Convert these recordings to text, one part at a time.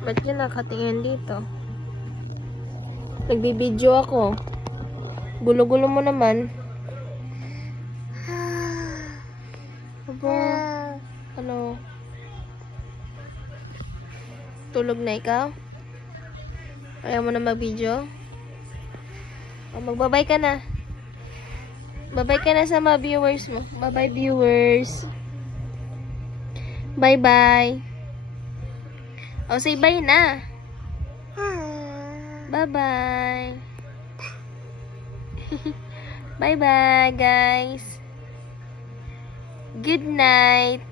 Ba't ka nakatingin dito? Nagbibideo ako. Gulo-gulo mo naman. Aba, ano? Tulog na ikaw? Ayaw mo na mag-video? O, magbabay ka na. Babay ka na sa mga viewers mo. Bye-bye, viewers. Bye-bye. O, say bye na. Bye-bye. Bye-bye, guys. Good night.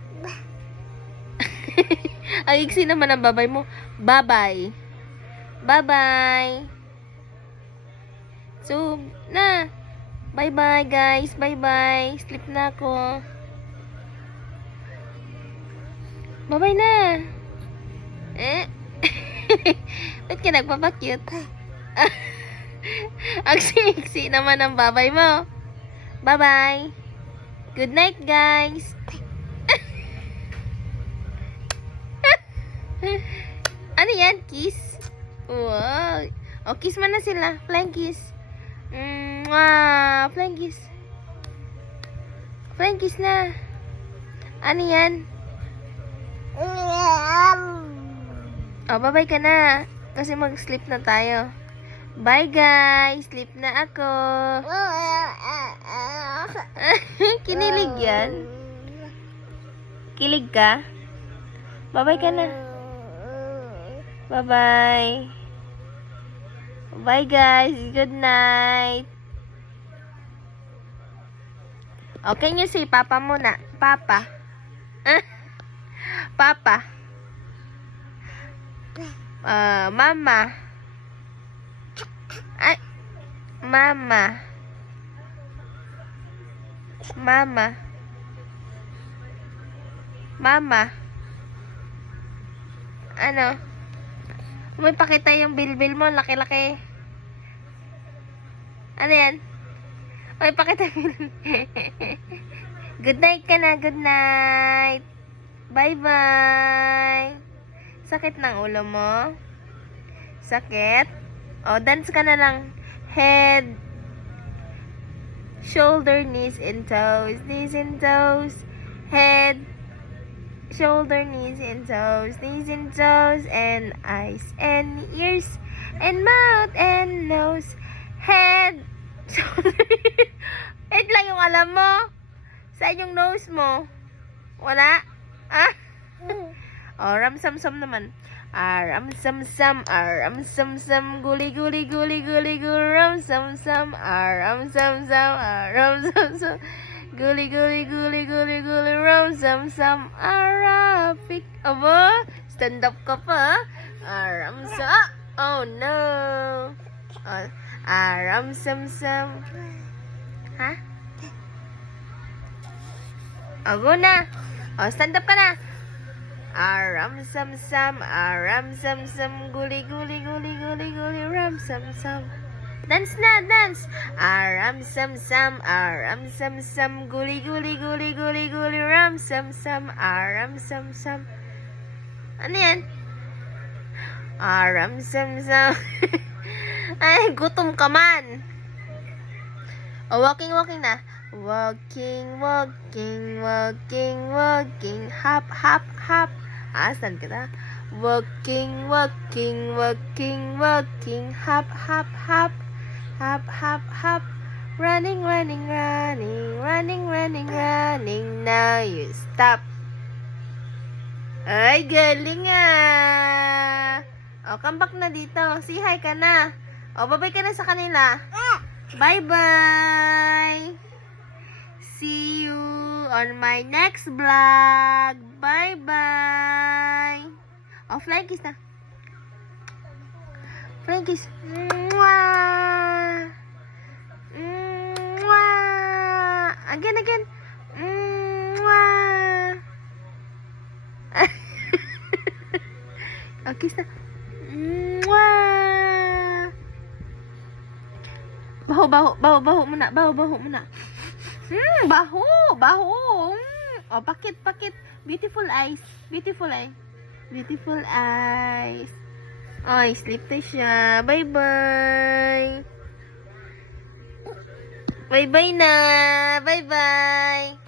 Ang iksi naman ang babay mo. Bye-bye. Bye-bye. So, na. Bye-bye, guys. Bye-bye. Sleep na ako. Bye-bye na. Ba't ka nagpapakyut? Ang siksi naman ang babay mo. Bye-bye. Good night, guys. Ano yan? Kiss? Wow. O, kiss mo na sila. Flying kiss. Flying kiss. Flying kiss na. Ano yan? O, bye-bye ka na. Kasi mag-sleep na tayo. Bye, guys. Sleep na ako. Kinilig yan? Kilig ka? Bye-bye ka na. Bye-bye. Bye, guys. Good night. Okay, you say Papa muna. Papa. Papa. Mama. Ay. Mama. Mama. Mama. Ano? May pakita yung bilbil mo. Laki-laki. Ano yan? May pakita yung Good night ka na. Good night. Bye-bye. Sakit ng ulo mo? Sakit? O, dance ka na lang. Head, shoulder, knees, and toes. Knees and toes. Head, shoulder, knees, and toes. Knees and toes. And eyes, and ears, and mouth, and nose. Head, shoulder. Head lang yung alam mo. Saan yung nose mo? Wala? Ah? O, ram-sam-sam naman. Aram-sam-sam, aram-sam-sam, guli-guli-guli-guli-guli, ram-sam-sam, aram-sam-sam, aram-sam-sam, guli-guli-guli-guli-guli, ram-sam-sam, arapik. Aba, stand up ka pa. Aram-sam, oh no. Aram-sam-sam. Ha? O, go na. O, stand up ka na. Aram-sam-sam, aram-sam-sam, guli-guli-guli-guli-guli, ram-sam-sam. Dance na, dance! Aram-sam-sam, aram-sam-sam, guli-guli-guli-guli-guli, ram-sam-sam, aram-sam-sam. Ano yan? Aram-sam-sam. Ay, gutom ka man. O, walking-walking na. Walking, walking, walking, walking, hop, hop, hop. Asan ka na? Walking, walking, walking, walking, hop, hop, hop, hop, hop, hop. Running, running, running, running, running, running. Now you stop. Ay, galing ah. O, come back na dito. Say hi ka na. O, bye-bye ka na sa kanila. Bye-bye. See you on my next vlog. Bye-bye. Oh, flying kiss na. Flying kiss. Mwah. Mwah. Again, again. Mwah. Oh, kiss na. Mwah. Baho, baho, baho, baho muna. Baho, baho muna. Baho, baho. Oh, pakit, pakit. Beautiful eyes. Beautiful eye. Beautiful eyes. Ay, sleep na siya. Bye-bye. Bye-bye na. Bye-bye.